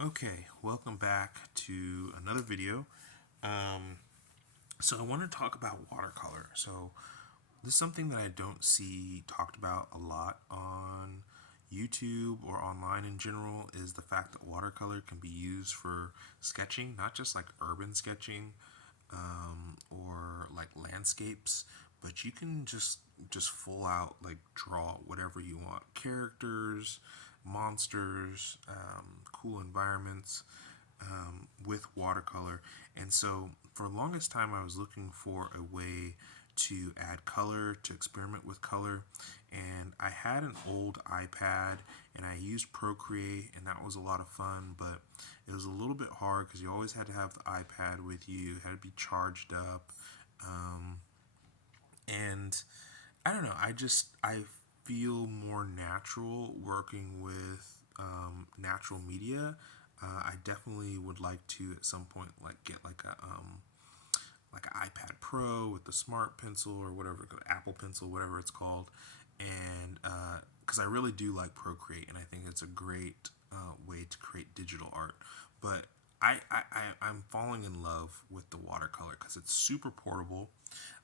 Okay, welcome back to another video. So I want to talk about watercolor. So this is something that I don't see talked about a lot on YouTube or online in general, is the fact that watercolor can be used for sketching, not just like urban sketching, or like landscapes, but you can just full out like draw whatever you want: characters, monsters, cool environments, with watercolor. And so for the longest time I was looking for a way to add color, to experiment with color. And I had an old iPad and I used Procreate, and that was a lot of fun, but it was a little bit hard because you always had to have the iPad with you, it had to be charged up. And I don't know, I feel more natural working with natural media. I definitely would like to at some point like get like an iPad Pro with the Smart Pencil or whatever, Apple Pencil, whatever it's called, and because I really do like Procreate, and I think it's a great way to create digital art. But I'm falling in love with the watercolor because it's super portable.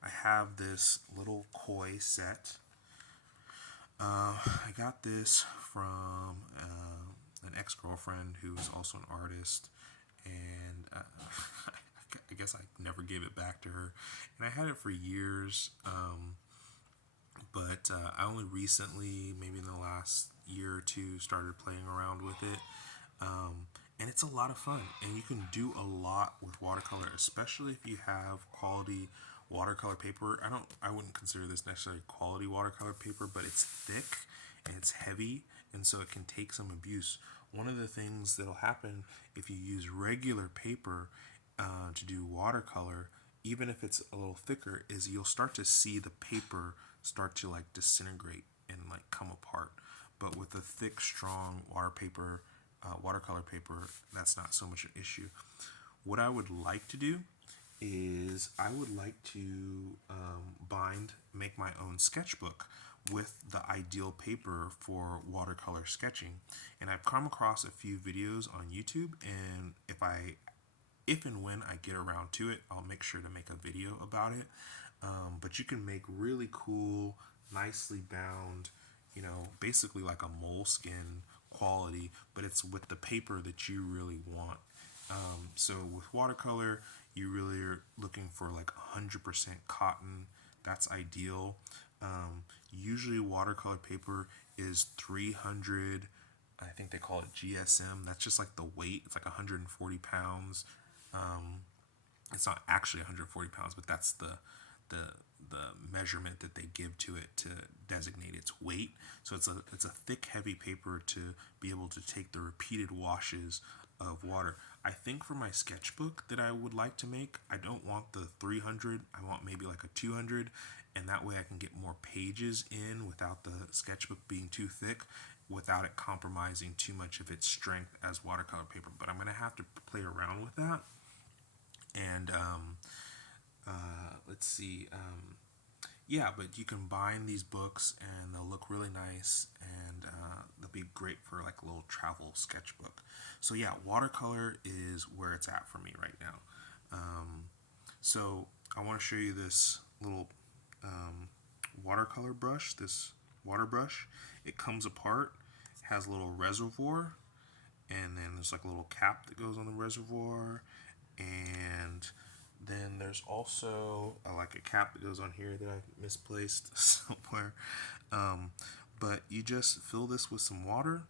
I have this little koi set. I got this from an ex girlfriend who is also an artist, and I guess I never gave it back to her. And I had it for years, but I only recently, maybe in the last year or two, started playing around with it. And it's a lot of fun, and you can do a lot with watercolor, especially if you have quality watercolor paper. I wouldn't consider this necessarily quality watercolor paper, but it's thick and it's heavy, and so it can take some abuse. One of the things that'll happen if you use regular paper to do watercolor, even if it's a little thicker, is you'll start to see the paper start to like disintegrate and like come apart. But with the thick, strong watercolor paper, that's not so much an issue. What I would like to do is I would like to make my own sketchbook with the ideal paper for watercolor sketching. And I've come across a few videos on YouTube, and if and when I get around to it, I'll make sure to make a video about it. But you can make really cool, nicely bound, basically like a moleskin quality, but it's with the paper that you really want. So with watercolor, you really are looking for like 100% cotton. That's ideal. Usually, watercolor paper is 300. I think they call it GSM. That's just like the weight. It's like 140 pounds. It's not actually 140 pounds, but that's the the measurement that they give to it to designate its weight. So it's a thick, heavy paper to be able to take the repeated washes of water. I think for my sketchbook that I would like to make, I don't want the 300. I want maybe like a 200, and that way I can get more pages in without the sketchbook being too thick, without it compromising too much of its strength as watercolor paper. But I'm gonna have to play around with that. And let's see. Yeah, but you can bind these books and they'll look really nice, and they'll be great for like a little travel sketchbook. So yeah, watercolor is where it's at for me right now. So I want to show you this little watercolor brush, this water brush. It comes apart, has a little reservoir, and then there's like a little cap that goes on the reservoir, and then there's also like a cap that goes on here that I misplaced somewhere. Um, but you just fill this with some water,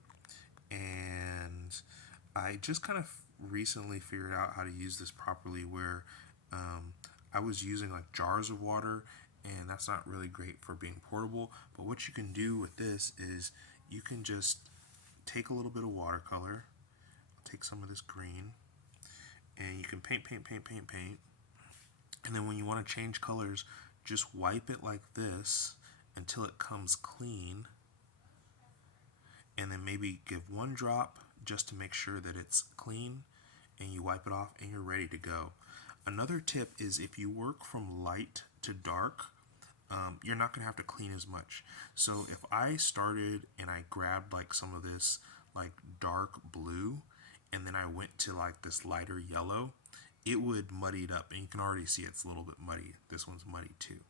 and I just kind of recently figured out how to use this properly, where I was using like jars of water, and that's not really great for being portable. But what you can do with this is you can just take a little bit of watercolor, take some of this green, and you can paint, paint, paint, paint, paint. And then when you want to change colors, just wipe it like this until it comes clean. And then maybe give one drop just to make sure that it's clean. And you wipe it off and you're ready to go. Another tip is if you work from light to dark, you're not going to have to clean as much. So if I started and I grabbed like some of this like dark blue, and then I went to like this lighter yellow, it would muddy it up, and you can already see it's a little bit muddy. This one's muddy too.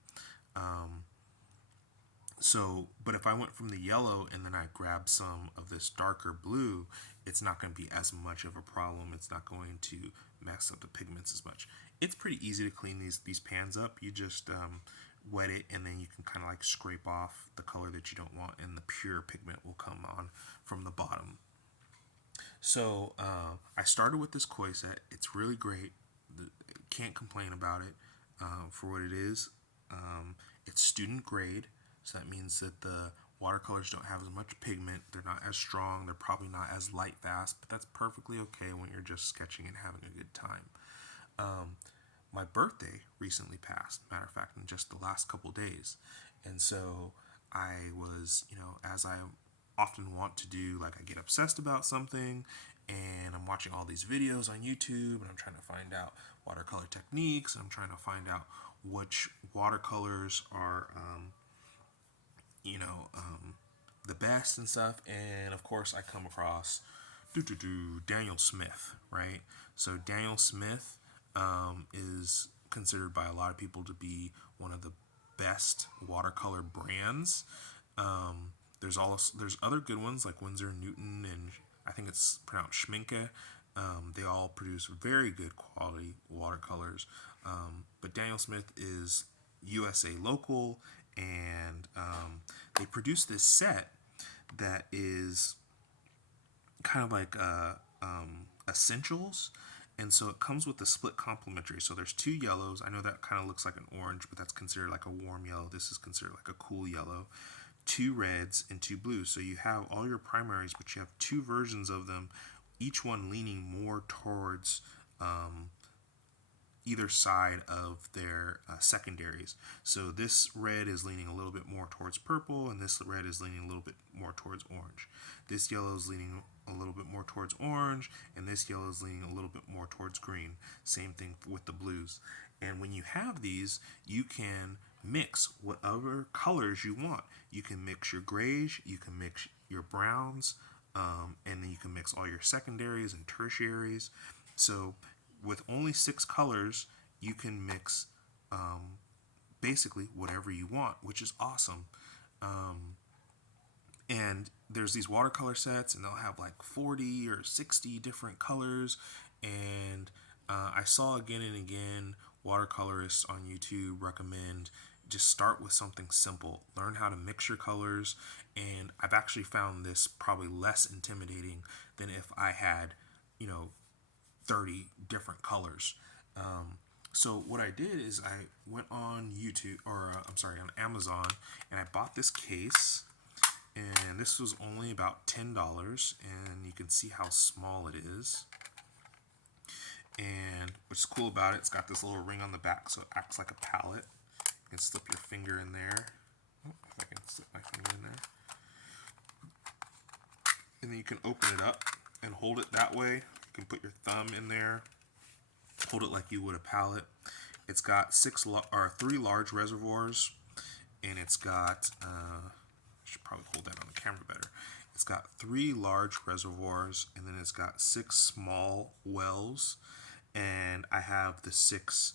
So, but if I went from the yellow and then I grabbed some of this darker blue, it's not going to be as much of a problem. It's not going to mess up the pigments as much. It's pretty easy to clean these pans up. You just wet it, and then you can kind of like scrape off the color that you don't want, and the pure pigment will come on from the bottom. So I started with this koi set. It's really great. Can't complain about it for what it is. It's student grade, so that means that the watercolors don't have as much pigment. They're not as strong. They're probably not as light fast, but that's perfectly okay when you're just sketching and having a good time. My birthday recently passed, matter of fact, in just the last couple days. And so I was, as I often want to do, like I get obsessed about something and I'm watching all these videos on YouTube and I'm trying to find out watercolor techniques, and I'm trying to find out which watercolors are, the best and stuff. And of course, I come across Daniel Smith, right? So Daniel Smith is considered by a lot of people to be one of the best watercolor brands. There's other good ones like Winsor Newton, and I think it's pronounced Schminke. They all produce very good quality watercolors. But Daniel Smith is USA local, and they produce this set that is kind of like essentials. And so it comes with a split complementary. So there's two yellows. I know that kind of looks like an orange, but that's considered like a warm yellow. This is considered like a cool yellow. Two reds and two blues. So you have all your primaries, but you have two versions of them, each one leaning more towards either side of their secondaries. So this red is leaning a little bit more towards purple, and this red is leaning a little bit more towards orange. This yellow is leaning a little bit more towards orange, and this yellow is leaning a little bit more towards green. Same thing with the blues. And when you have these, you can mix whatever colors you want. You can mix your grays, you can mix your browns, and then you can mix all your secondaries and tertiaries. So with only 6 colors, you can mix basically whatever you want, which is awesome. And there's these watercolor sets, and they'll have like 40 or 60 different colors. And I saw again and again watercolorists on YouTube recommend just start with something simple. Learn how to mix your colors. And I've actually found this probably less intimidating than if I had, 30 different colors. So what I did is I went on YouTube, or on Amazon, and I bought this case. And this was only about $10, and you can see how small it is. And what's cool about it, it's got this little ring on the back, so it acts like a palette. You can slip your finger in there. Oh, if I can slip my finger in there. And then you can open it up and hold it that way. You can put your thumb in there, hold it like you would a palette. It's got 3 large reservoirs, and it's got should probably hold that on the camera better. It's got 3 large reservoirs, and then it's got 6 small wells, and I have the 6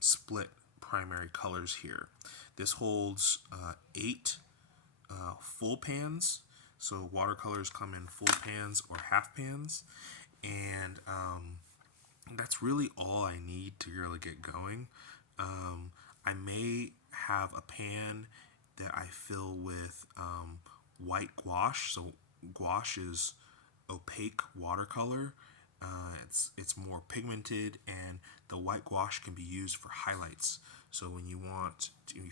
split primary colors here. This holds 8 full pans, so watercolors come in full pans or half pans, and that's really all I need to really get going. I may have a pan that I fill with white gouache. So gouache is opaque watercolor. It's more pigmented, and the white gouache can be used for highlights. So when you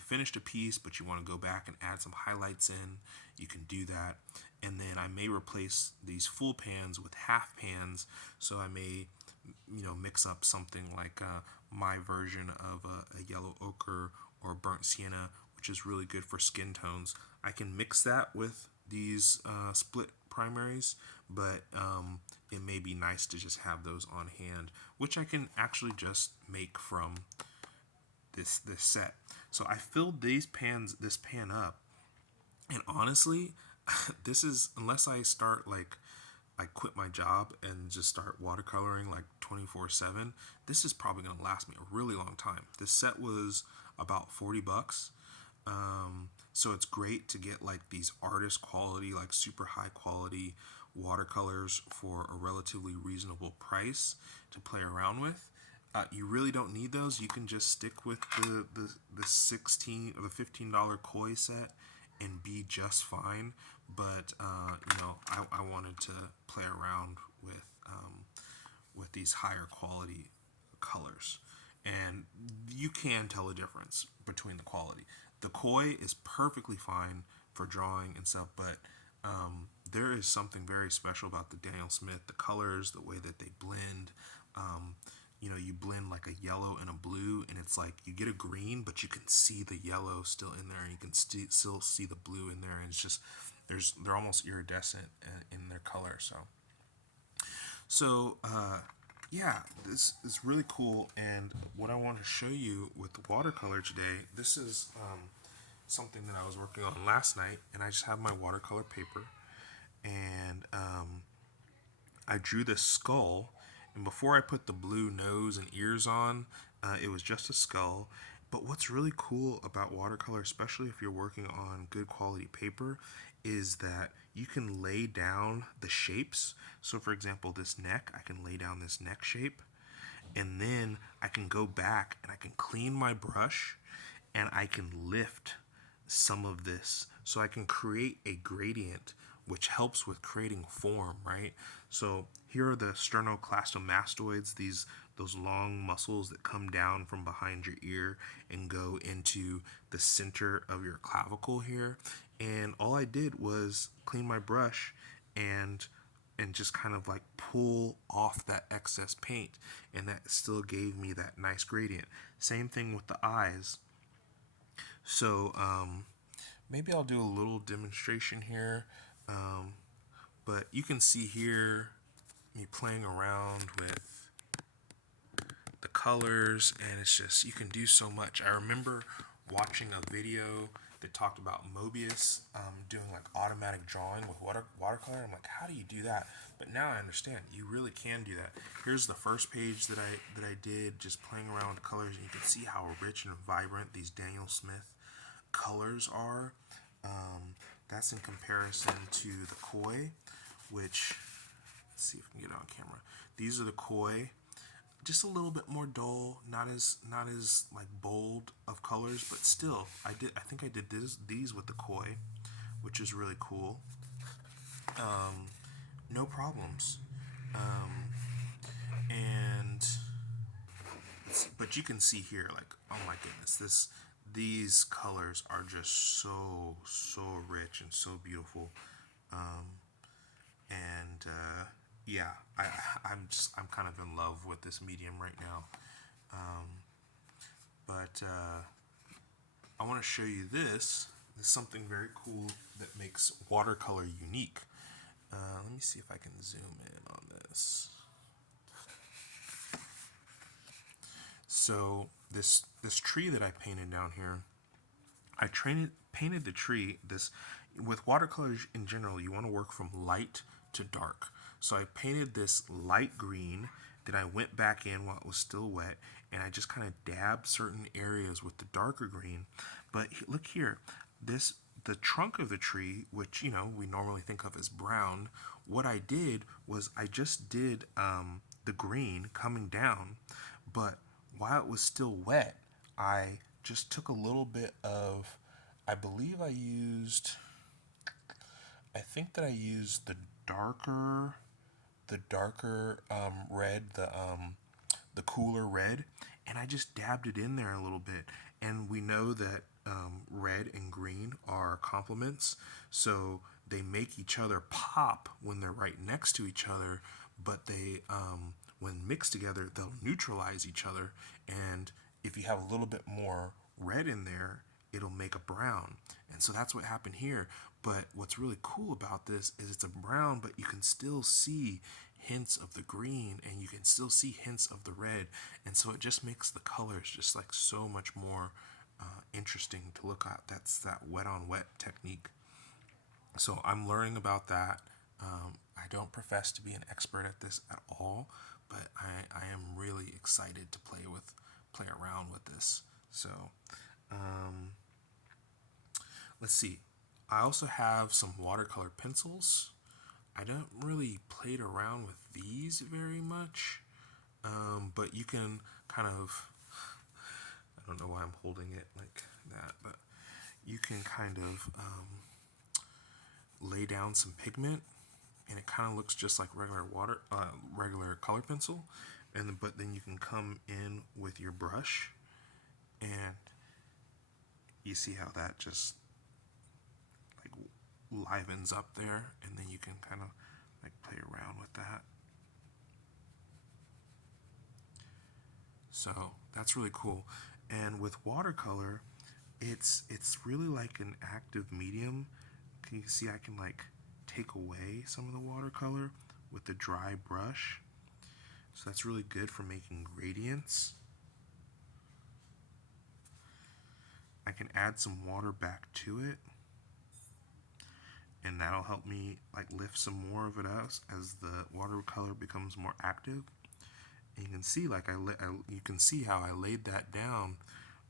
finished a piece but you want to go back and add some highlights in, you can do that. And then I may replace these full pans with half pans. So I may mix up something like my version of a yellow ochre or burnt sienna, which is really good for skin tones. I can mix that with these split primaries, but it may be nice to just have those on hand, which I can actually just make from this set. So I filled this pan up, and honestly, this is, unless I start like I quit my job and just start watercoloring like 24/7, this is probably going to last me a really long time. This set was about $40. So it's great to get like these artist quality, like super high quality watercolors for a relatively reasonable price to play around with. You really don't need those. You can just stick with the 16 or the $15 koi set and be just fine. But I wanted to play around with these higher quality colors, and you can tell a difference between the quality. The koi is perfectly fine for drawing and stuff, but there is something very special about the Daniel Smith, the colors, the way that they blend. You blend like a yellow and a blue, and it's like you get a green, but you can see the yellow still in there, and you can still see the blue in there, and it's just they're almost iridescent in their color. So yeah, this is really cool. And what I want to show you with the watercolor today, this is something that I was working on last night, and I just have my watercolor paper, and I drew this skull. And before I put the blue nose and ears on, it was just a skull. But what's really cool about watercolor, especially if you're working on good quality paper, is that you can lay down the shapes. So for example, this neck, I can lay down this neck shape, and then I can go back and I can clean my brush, and I can lift some of this, so I can create a gradient, which helps with creating form, right? So here are the sternocleidomastoids, those long muscles that come down from behind your ear and go into the center of your clavicle here. And all I did was clean my brush and just kind of like pull off that excess paint, and that still gave me that nice gradient. Same thing with the eyes. So maybe I'll do a little demonstration here, but you can see here me playing around with the colors, and it's just, you can do so much. I remember watching a video that talked about Mobius doing like automatic drawing with watercolor. I'm like, how do you do that? But now I understand you really can do that. Here's the first page that I did, just playing around with the colors, and you can see how rich and vibrant these Daniel Smith colors are. That's in comparison to the koi, which, let's see if we can get it on camera. These are the koi, just a little bit more dull, not as like bold of colors, but still, I think I did these with the koi, which is really cool. No problems. And but you can see here, like, oh my goodness, these colors are just so rich and so beautiful. And yeah, I'm kind of in love with this medium right now. But I want to show you this. This is something very cool that makes watercolor unique. Let me see if I can zoom in on this. So this tree that I painted down here, I painted the tree. This, with watercolors in general, you want to work from light to dark. So I painted this light green, then I went back in while it was still wet, and I just kind of dabbed certain areas with the darker green. But look here, the trunk of the tree, which we normally think of as brown, what I did was I just did the green coming down, but while it was still wet, I just took a little bit of, I think that I used the darker red, the cooler red, and I just dabbed it in there a little bit. And we know that red and green are complements, so they make each other pop when they're right next to each other, but they when mixed together, they'll neutralize each other. And if you have a little bit more red in there, it'll make a brown. And so that's what happened here. But what's really cool about this is it's a brown, but you can still see hints of the green, and you can still see hints of the red. And so it just makes the colors just like so much more interesting to look at. That's that wet on wet technique. So I'm learning about that. I don't profess to be an expert at this at all, but I am really excited to play around with this. So um, let's see. I also have some watercolor pencils. I don't really played around with these very much, but you can kind of, I don't know why I'm holding it like that, but you can kind of lay down some pigment, and it kind of looks just like regular color pencil, but then you can come in with your brush, and you see how that just like livens up there, and then you can kind of like play around with that. So that's really cool. And with watercolor, it's really like an active medium. Can you see I can like take away some of the watercolor with the dry brush? So that's really good for making gradients. I can add some water back to it, and that'll help me like lift some more of it out as the watercolor becomes more active. And you can see like you can see how I laid that down,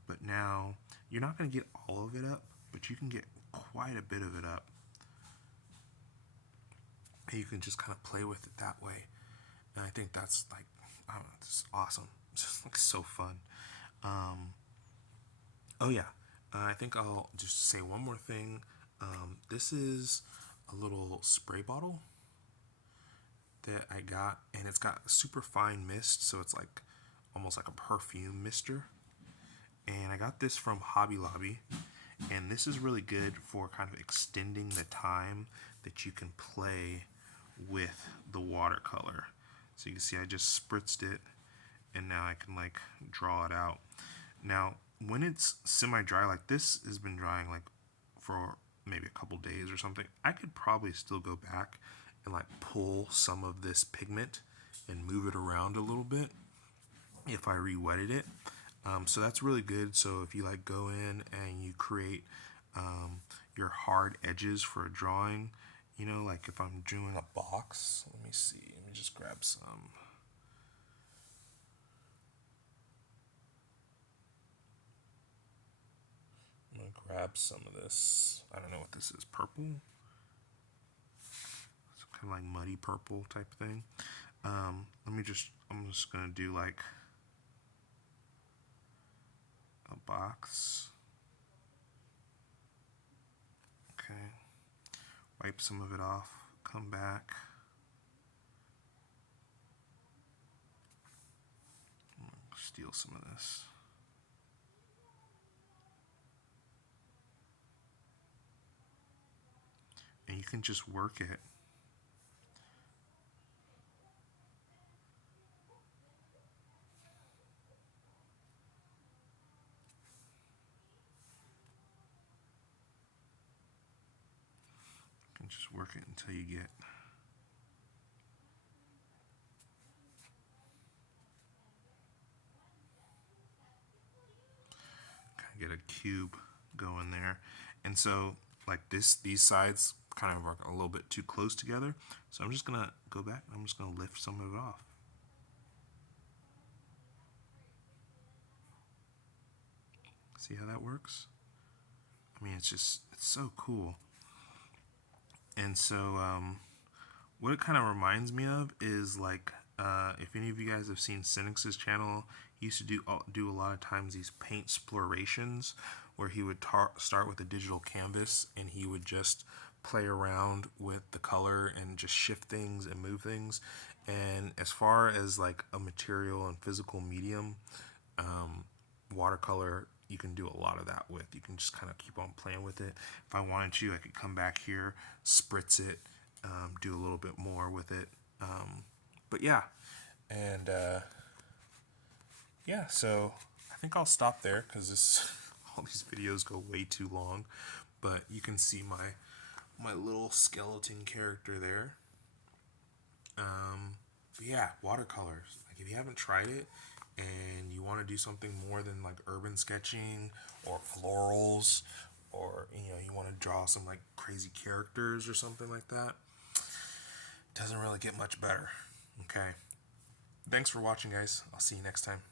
but now you're not going to get all of it up, but you can get quite a bit of it up. And you can just kind of play with it that way. And I think that's like, I don't know, it's awesome. It's just like so fun. Oh yeah, I think I'll just say one more thing. This is a little spray bottle that I got, and it's got a super fine mist, so it's like almost like a perfume mister. And I got this from Hobby Lobby, and this is really good for kind of extending the time that you can play with the watercolor. So you can see I just spritzed it, and now I can like draw it out. Now when it's semi-dry, like this has been drying like for maybe a couple days or something, I could probably still go back and like pull some of this pigment and move it around a little bit if I re-wetted it. So that's really good. So if you like go in and you create your hard edges for a drawing, you know, like if I'm doing a box, let me see, let me just grab some. I'm gonna grab some of this. I don't know what this is, purple. It's kind of like muddy purple type thing. I'm just gonna do like a box. Okay. Wipe some of it off. Come back. Steal some of this. And you can just work it. You can just work it until you get get a cube going there. And so like these sides kind of are a little bit too close together. So I'm just gonna go back and I'm just gonna lift some of it off. See how that works? I mean, it's so cool. And so what it kind of reminds me of is like if any of you guys have seen Cynic's channel, he used to do a lot of times these paint explorations where he would start with a digital canvas and he would just play around with the color and just shift things and move things. And as far as like a material and physical medium, watercolor, you can do a lot of that with. You can just kind of keep on playing with it. If I wanted to, I could come back here, spritz it, do a little bit more with it. But yeah, and yeah, so I think I'll stop there because this all these videos go way too long. But you can see my little skeleton character there. But yeah, watercolors. Like if you haven't tried it and you want to do something more than like urban sketching or florals, or you know you want to draw some like crazy characters or something like that, Doesn't really get much better. Okay. Thanks for watching, guys. I'll see you next time.